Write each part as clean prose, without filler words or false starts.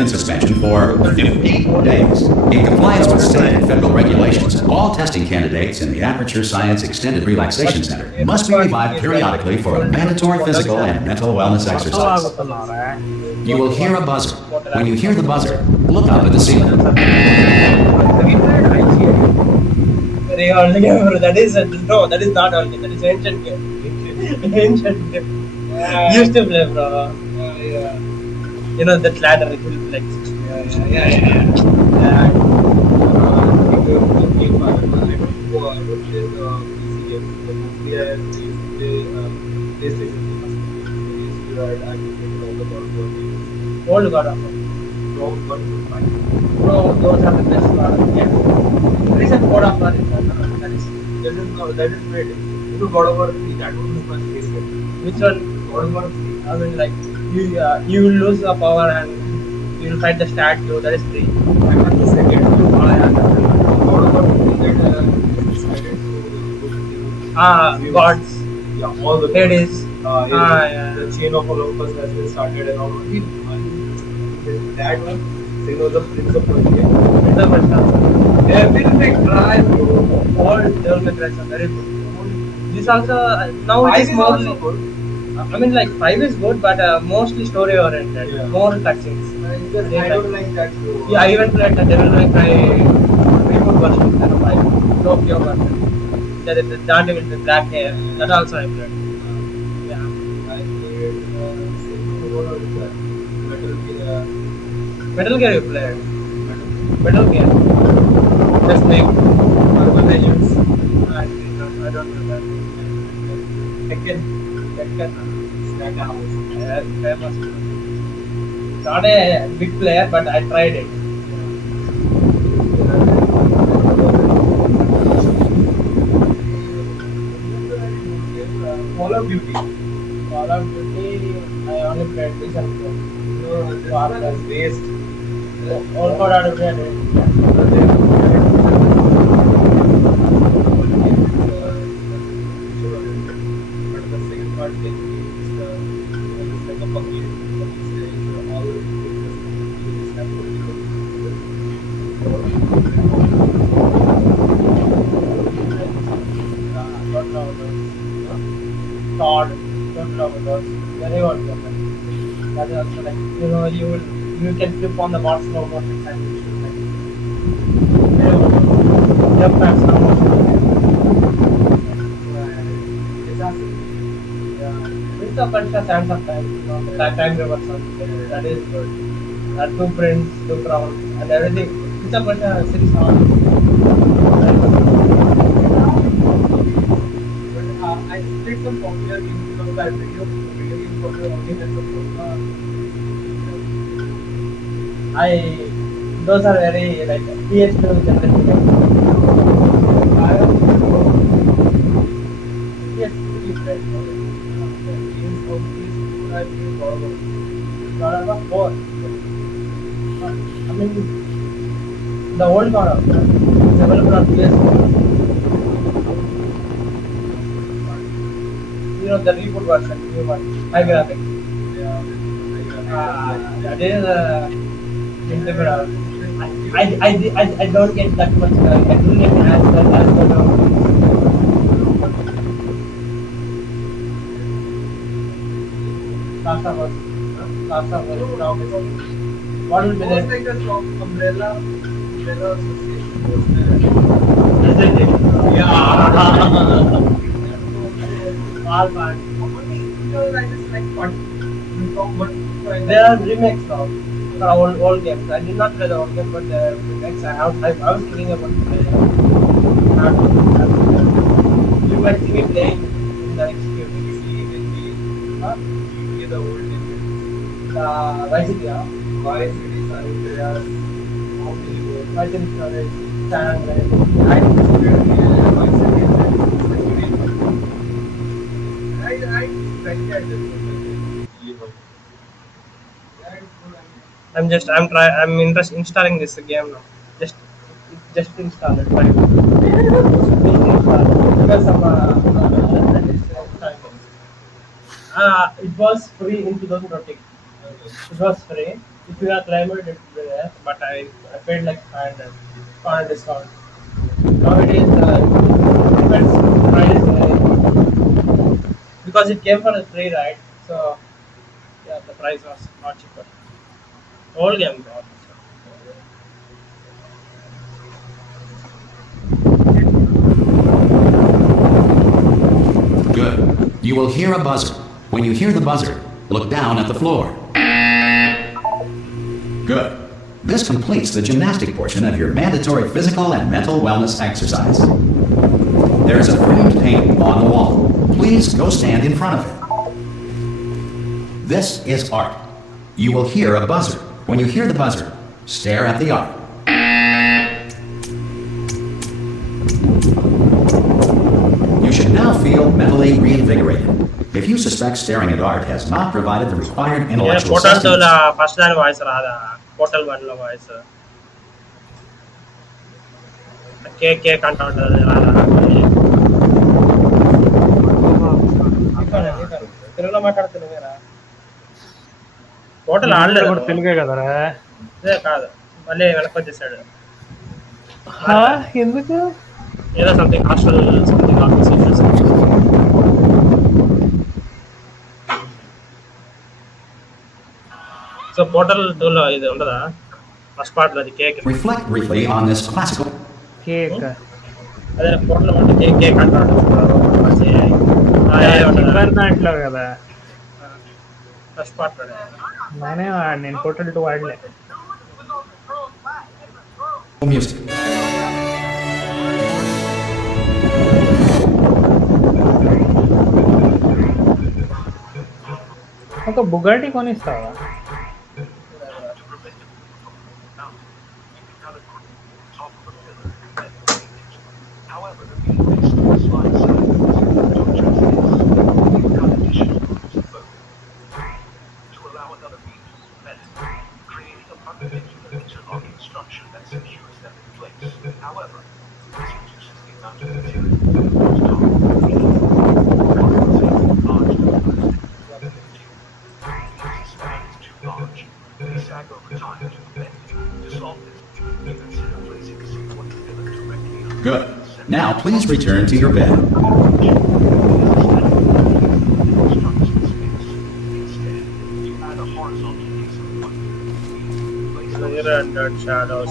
in suspension for 15 days. In compliance with state and federal regulations, all testing candidates in the Aperture Science Extended Relaxation Center must be revived periodically for a mandatory physical and mental wellness exercise. You will hear a buzzer. When you hear the buzzer, look up at the ceiling. That is no, that is not only. That is ancient game. Ancient game. Used to play, bro. Yeah. You know that ladder it will flex. Yeah. Old God of War. Bro, those are the best God of games. Recent God of War is that is great. You God of War 3, that was the first case. which one? God of War 3. I mean, like you will lose the power and you will fight the statue. That is free. I got the second one. God of War 3 that decided to Gods. Yeah, all the Hades. yeah. The chain of Olympus has been started and all. That one, they know the Prince of Persia. Everything try to all development rights are very good. This also now it is more good. I mean, like 5 is good, but mostly story oriented. Yeah. More cutscenes. I don't like that. Yeah, I even played the Devil May Cry reboot version, kind of like Tokyo version. That is the Dante with the black hair. That also I played. Yeah. I played Metal Gear you played. Metal Gear. Just name. Urban Legends. I don't know that. Tekken. Famous. Not a big player, but I tried it. Call of Duty. Call of Duty, I only played this and That's waste. all Call of Duty I did. But the second part is the second all Don't know those. Todd, don't know those. Very old game. That is also like you can flip on the bar slow motion and you should like very old. Jump and slow motion. Prince of Persia Sands of Time, that time reversal. That is good. That two prints, two crowns, and everything. Prince of Persia series on. I played some popular games because that video games for the only Those are very like PS2 generation games. PS2 you played. God of War 4. I mean, the old God of War is available on PS4. You know the reboot version, new one, high graphics. That is I don't get that much. I don't get as the Last of Us. What will be like there? the umbrella association. Isn't it? Yeah. All parts. There are remakes now for old games. I did not play the old game, but the remakes I was thinking about playing. You might see me playing in the next few weeks. Huh? The old name. Vice City, huh? Vice City, San Andreas, Vice City Storage, San Andreas. I expected this. I'm installing this game now. Just install it. Right? Because it was free in 2020. It was free. If you are climber, it will be there. But I paid like 500 for a discount. Nowadays, depends price because it came for a free ride. So yeah, the price was not cheaper. Whole game got. Good. You will hear a buzzer. When you hear the buzzer, look down at the floor. Good. This completes the gymnastic portion of your mandatory physical and mental wellness exercise. There is a framed painting on the wall. Please go stand in front of it. This is art. You will hear a buzzer. When you hear the buzzer, stare at the art. You should now feel mentally reinvigorated. If you suspect staring at art has not provided the required intellectual Portal sustenance, first time voice rada. Portal 1 lo voice. KK కంటా ఉంటది రాదా. తెలుగులో మాట్లాడుతున్నావేరా. Portal ఆడలేదు కూడా తెలుగే కదరా. అదే కాదు మళ్ళీ వెనక్కి వచ్చేసాడు. ఎందుకు ఏదో something hostel something office issues. So portal 2 లో ఇది ఉండదా ఫస్ట్ పార్ట్ లో అది cake. reflect briefly on this classical. Cake అదే పోర్టల్ అంటే కేక్ కేక్ అంటాడు. దాంట్లో కదా ఫస్ట్ పార్ట్ లో నేను టోటల్ 2 వాడలే. Music. ఒక Bugatti కొనిస్తావా? Good. Now please return to your bed. and shadows.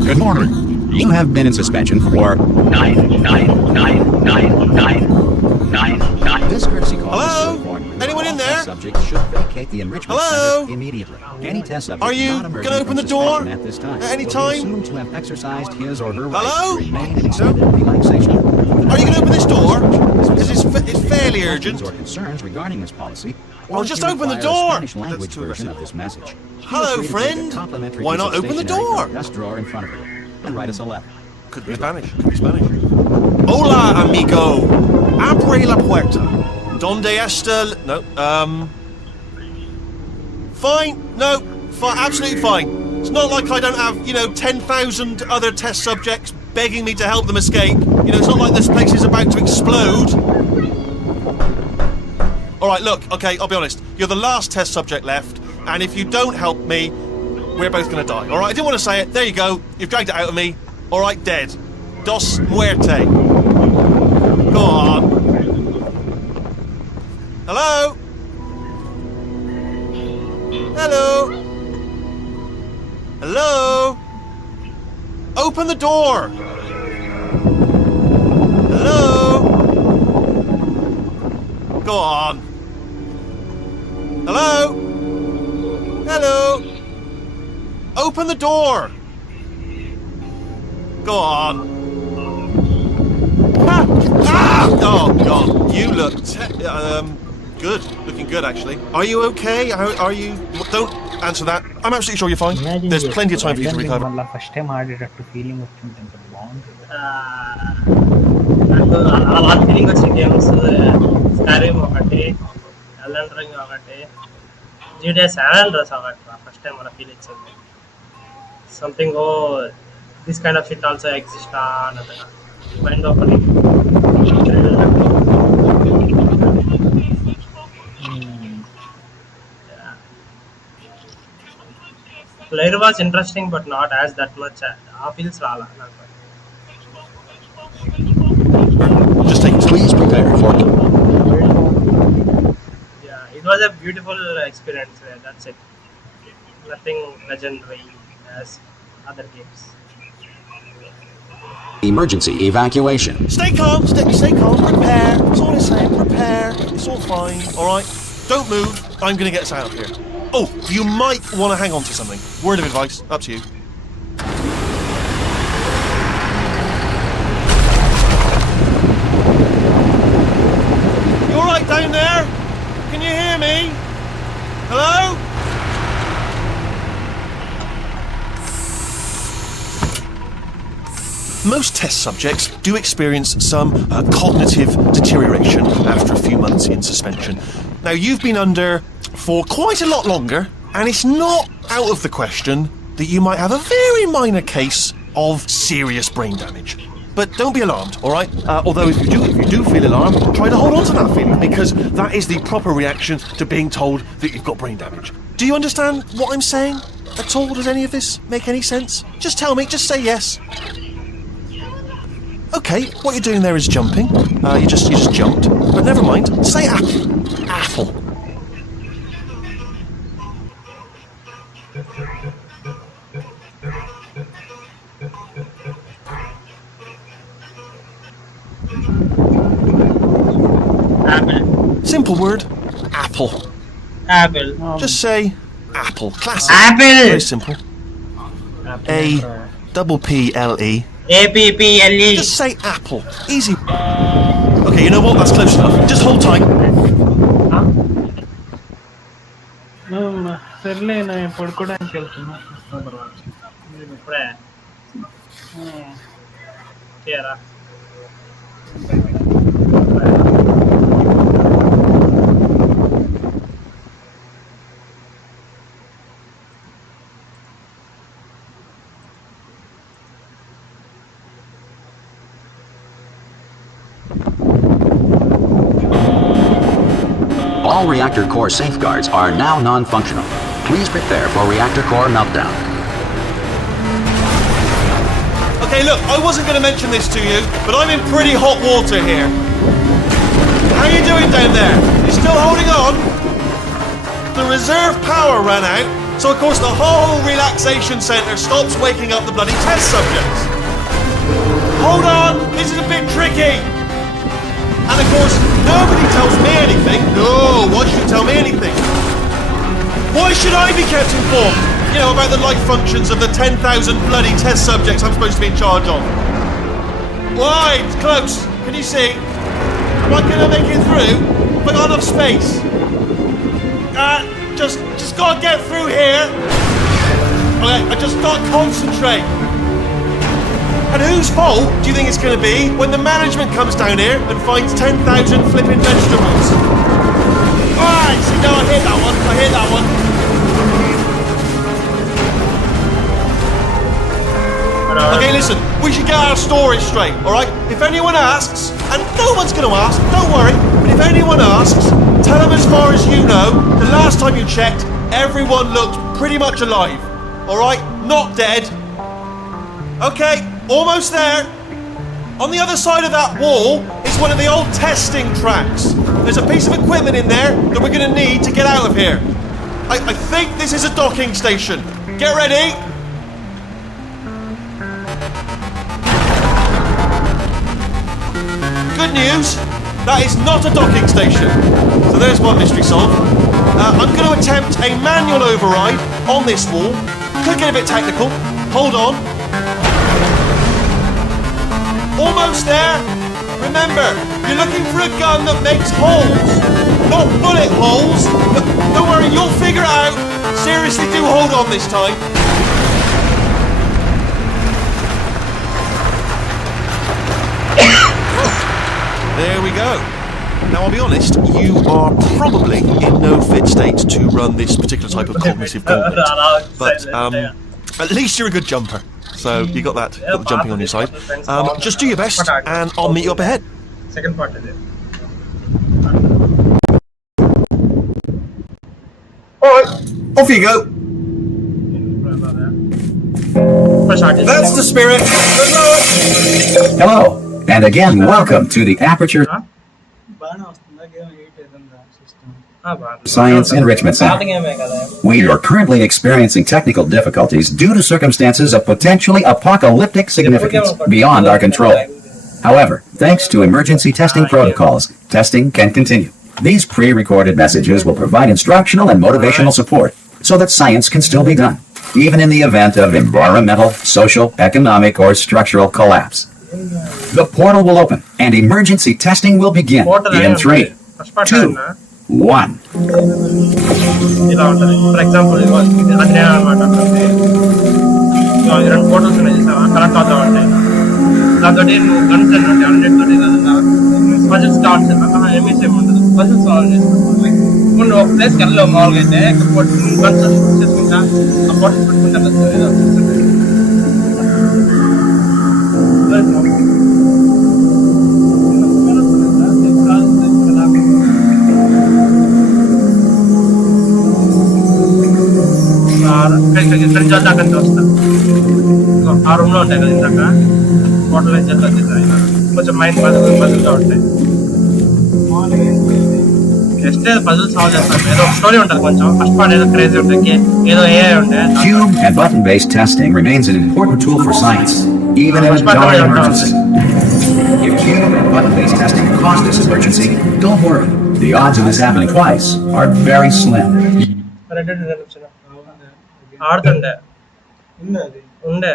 Good morning. You have been in suspension for 9. This courtesy call Hello? is to inform you that Anyone in all there? test subjects should vacate the enrichment Hello? center immediately. Any test subject Are you not emerging gonna open from the door suspension at this time at any will be time? assumed to have exercised his or her Hello? right to remain in extended relaxation. Are you going to open this door? Because it's fairly urgent. Or concerns regarding this policy. Well, or just if you open the require a door. Spanish language That's too version of aggressive. this message. Hello, Feel free to take a friend. complimentary Why piece not of open the stationery door? from the desk drawer in front of you and write us a letter. Could be Spanish. Could be Spanish. Hola, amigo. Abre la puerta. Donde está? No. Fine. No. Absolutely fine. It's not like I don't have, 10,000 other test subjects begging me to help them escape. It's not like this place is about to explode. All right, look. Okay, I'll be honest. You're the last test subject left, and if you don't help me, we're both going to die. All right. I didn't want to say it. There you go. You've dragged it out of me. All right, dead. Dos muerte. Go on. Hello? Hello? Hello? Open the door. Hello? Go on. Hello? Hello? Open the door. Go on. Oh God, you look good. Looking good, actually. Are you okay? Are you? Don't answer that. I'm absolutely sure you're fine. There's plenty of time for you to recover. First time ఆడేటట్టు feeling వచ్చింది. ఎంత బాగుంది. నాకు అలా feeling వచ్చిన games స్కారీమ్ ఒకటి, Elden Ring ఒకటి, GTA San Andreas అవ్వట్రా ఫస్ట్ టైం మన ఫీల్ ఇచ్చింది something oh this kind of shit also exist అన్నది mind opening player was interesting but not as that much ఆ ఫీల్స్ రాలా నాకు Just take it slow. Please prepare for it was a beautiful experience that's it nothing legendary as other games emergency evacuation. Stay calm, stay calm, prepare. That's all it's saying, prepare. It's all fine, alright? Don't move, I'm gonna get us out of here. Oh, you might want to hang on to something. Word of advice, up to you. You alright down there? Can you hear me? Hello? Most test subjects do experience some cognitive deterioration after a few months in suspension. Now, you've been under for quite a lot longer, and it's not out of the question that you might have a very minor case of serious brain damage. But don't be alarmed, all right? Although if you do feel alarmed, try to hold on to that feeling, because that is the proper reaction to being told that you've got brain damage. Do you understand what I'm saying at all? Does any of this make any sense? Just tell me, just say yes. Okay, what you're doing there is jumping. You just jumped. But never mind. Say apple. Apple. apple Simple word. Apple. apple Just say apple. Classic. apple Very simple. A double P L E. APPLE Just say apple. Easy. Okay, you know what? That's close enough. Just hold tight. సర్లే నేను పడుకోవడానికి వెళ్తున్నా తర్వాత ఇప్పుడే చేయరా All reactor core safeguards are now non-functional. Please prepare for reactor core meltdown. Okay, look, I wasn't going to mention this to you, but I'm in pretty hot water here. How you doing down there? You still holding on? The reserve power ran out, so of course the whole relaxation centre stops waking up the bloody test subjects. Hold on, this is a bit tricky. And of course, nobody tells me anything. No, why should you tell me anything? Why should I be kept informed? You know, about the life functions of the 10,000 bloody test subjects I'm supposed to be in charge of. Why? It's close. Can you see? Am I going to make it through? Have I got enough space? Just gotta get through here. Okay, I just gotta concentrate. And whose fault do you think it's going to be when the management comes down here and finds 10,000 flipping vegetables? Alright, see, no, I hear that one. I hear that one. Okay, listen, we should get our story straight, alright? If anyone asks, and no one's going to ask, don't worry, but if anyone asks, tell them as far as you know, the last time you checked, everyone looked pretty much alive, alright? Not dead. Okay, almost there. On the other side of that wall is one of the old testing tracks. There's a piece of equipment in there that we're going to need to get out of here. I think this is a docking station. Get ready. Good news, that is not a docking station. So there's one mystery solved. I'm going to attempt a manual override on this wall. Could get a bit technical. Hold on. Almost there. Remember, you're looking for a gun that makes holes, not bullet holes. But don't worry, you'll figure it out. Seriously, do hold on this time. There we go. Now, I'll be honest, you are probably in no fit state to run this particular type of cognitive gauntlet. But at least you're a good jumper. So you got that, got the jumping on your side. Just do your best, and I'll meet you up ahead. Second part ఇది. Alright, off you go. That's the spirit. Hello, and again, welcome to the Aperture బాగానే వస్తుందా game heat అవుతుందా system? Science Enrichment పాత Center. గేమే కదా. We are currently experiencing technical difficulties due to circumstances of potentially apocalyptic significance beyond our control. However, thanks to emergency testing protocols, testing can continue. These pre-recorded messages will provide instructional and motivational support so that science can still be done, even in the event of environmental, social, economic, or structural collapse. The portal will open and emergency testing will begin in 3, 2, 1. ఇలా ఉంటుంది. For example అది నేను అనమాట. రెండు photos ఉన్నాయి చూసావా, connect అవుతా ఉంటాయి. దాంతో నువ్వు గన్స్ అంటే నెట్ తోటి కదా పజిల్ స్టార్ట్ చేస్తా. ఎంఎస్ ఏమి ఉండదు, పజిల్ సాల్వ్ చేస్తాను. ఇప్పుడు నువ్వు ఒక ప్లేస్కి వెళ్ళావు మామూలుగా అయితే గన్స్ చేసుకుంటా ఆ ఫోటోస్ పెట్టుకుంటా ఫ్రెండ్స్ వస్తే అక్కడికి వస్తా. ఆ రూమ్ లో ఉంటాయి కదా ఇందాక హోటల్ కొంచెం మైండ్ పజిల్గా ఉంటాయి. జస్ట్ పజిల్ సాల్వ్ చేస్తాను. ఏదో ఒక స్టోరీ ఉంటుంది కొంచెం. ఫస్ట్ పార్ట్ ఏదో క్రేజీ ఉంటుంది, ఏదో AI ఉంటే. Cube and button-based testing remains an important tool for science, even in a dire emergency. If cube and button-based testing caused this emergency, don't worry. The odds of this happening twice are very slim. ఆడుతుండే ఉందా అది? ఉండే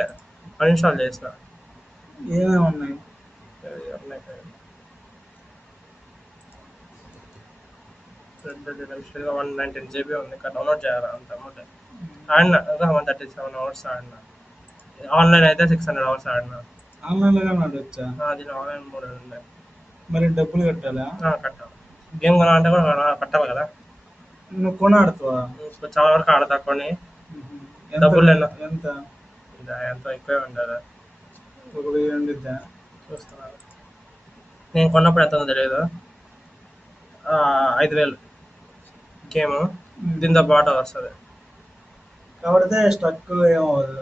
uninstall చేసిన. ఏమేమి ఉన్నాయి? 119 GB ఉంది. Download చేయాలి అంత అమౌంట్. ఆడినా 137 అవర్స్ ఆడినా. ఆన్లైన్ అయితే 600 అవర్స్ ఆడినా. ఆన్లైన్లోనే ఆడొచ్చా? దీని ఆన్లైన్ మోడ్ ఉండే. మరి డబ్బులు కట్టాలా? కట్టాలి. గేమ్ కొనాలంటే కూడా కట్టాలి కదా. నువ్వు కొని ఆడుతావా? చాలా వరకు ఆడతా కొని. ఎంత? డబ్బులు ఎంత? ఎంతో ఎక్కువే ఉండదు. 1000 ఉండిద్దా? చూస్తున్నాను. నేను కొన్నప్పుడు ఎంత తెలియదు. 5000 గేమ్ దీంతో పాటు వస్తుంది. కాబట్టి స్ట్రక్ ఏమవుతుంది?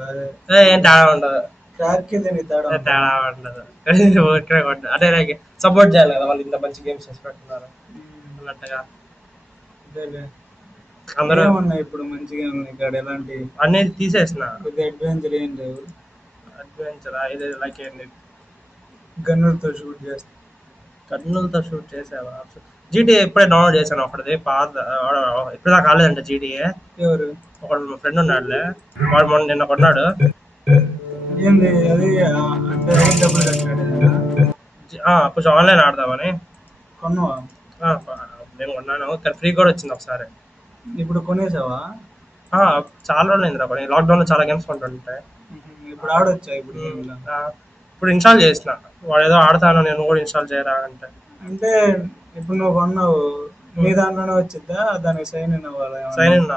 అదే ఏం తేడా ఉండదు. ట్రాక్కి దీనికి తేడా తేడా ఉండదు. అంటే నాకు సపోర్ట్ చేయాలి కదా వాళ్ళు ఇంత మంచి గేమ్స్ చేసి పెట్టున్నారు అన్నట్టుగా. అందరూ ఉన్నాయి ఇప్పుడు మంచిగా ఉన్నాయి ఇక్కడ. ఎలాంటి అన్ని తీసేసిన. ఇది అడ్వెంచర్ ఏం లేవు. అడ్వెంచరా ఇది లైక్ ఏంటి గన్నులతో షూట్ చేస్తా. కర్నూలుతో షూట్ చేసావా? GTA ఇప్పుడే డౌన్లోడ్ చేశాను ఒకటిది పాత. ఇప్పుడు దాకా కాలేదంట GTA. ఎవరు? ఒకడు మా ఫ్రెండ్ ఉన్నాడులే, వాడు మొన్న నిన్న కొన్నాడు. ఏంది అది? అంటే డబ్బులు కట్టాడు కొంచెం ఆన్లైన్ ఆడదామని కొన్నావా? నేను కొన్నాను. కానీ ఫ్రీ కూడా వచ్చింది ఒకసారి. ఇప్పుడు కొనేసావా? చాలా రోజులు అయిందిరా కొని. లాక్డౌన్లో చాలా గేమ్స్ కొంటుంటాయి. ఇప్పుడు ఆడొచ్చా? ఇప్పుడు ఇప్పుడు ఇన్స్టాల్ చేసిన. వాడు ఏదో ఆడతాను నేను కూడా ఇన్స్టాల్ చేయరా అంటే. అంటే ఇప్పుడు నువ్వు కొన్నావు, నీ దాంట్లోనే వచ్చిద్దా? దానికి సైన్ ఇన్ అవ్వాలి? Sign in